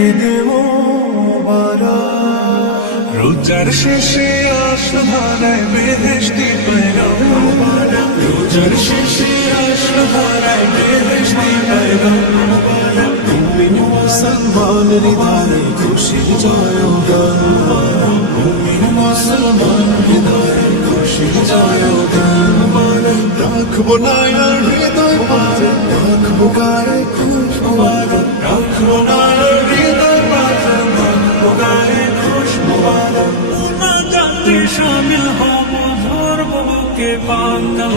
ঈদ মোবারক। রোজার শেষে আসলো ধরায় বেহেশতি পয়গাম, রোজার শেষে আসলো ধরায় বেহেশতি পয়গাম। মুমিন মুসলমান হৃদয়ে খুশির জয়গান, মুমিন মুসলমান হৃদয়ে খুশির জয়গান। রাখবো না আর হৃদয় পারে, রাখবো গায়ে খুশবু, রাখবো না আর হৃদয় পারে, রাখবো গায়ে খুশবু। শামিল হব ধরব বুকে বাংলা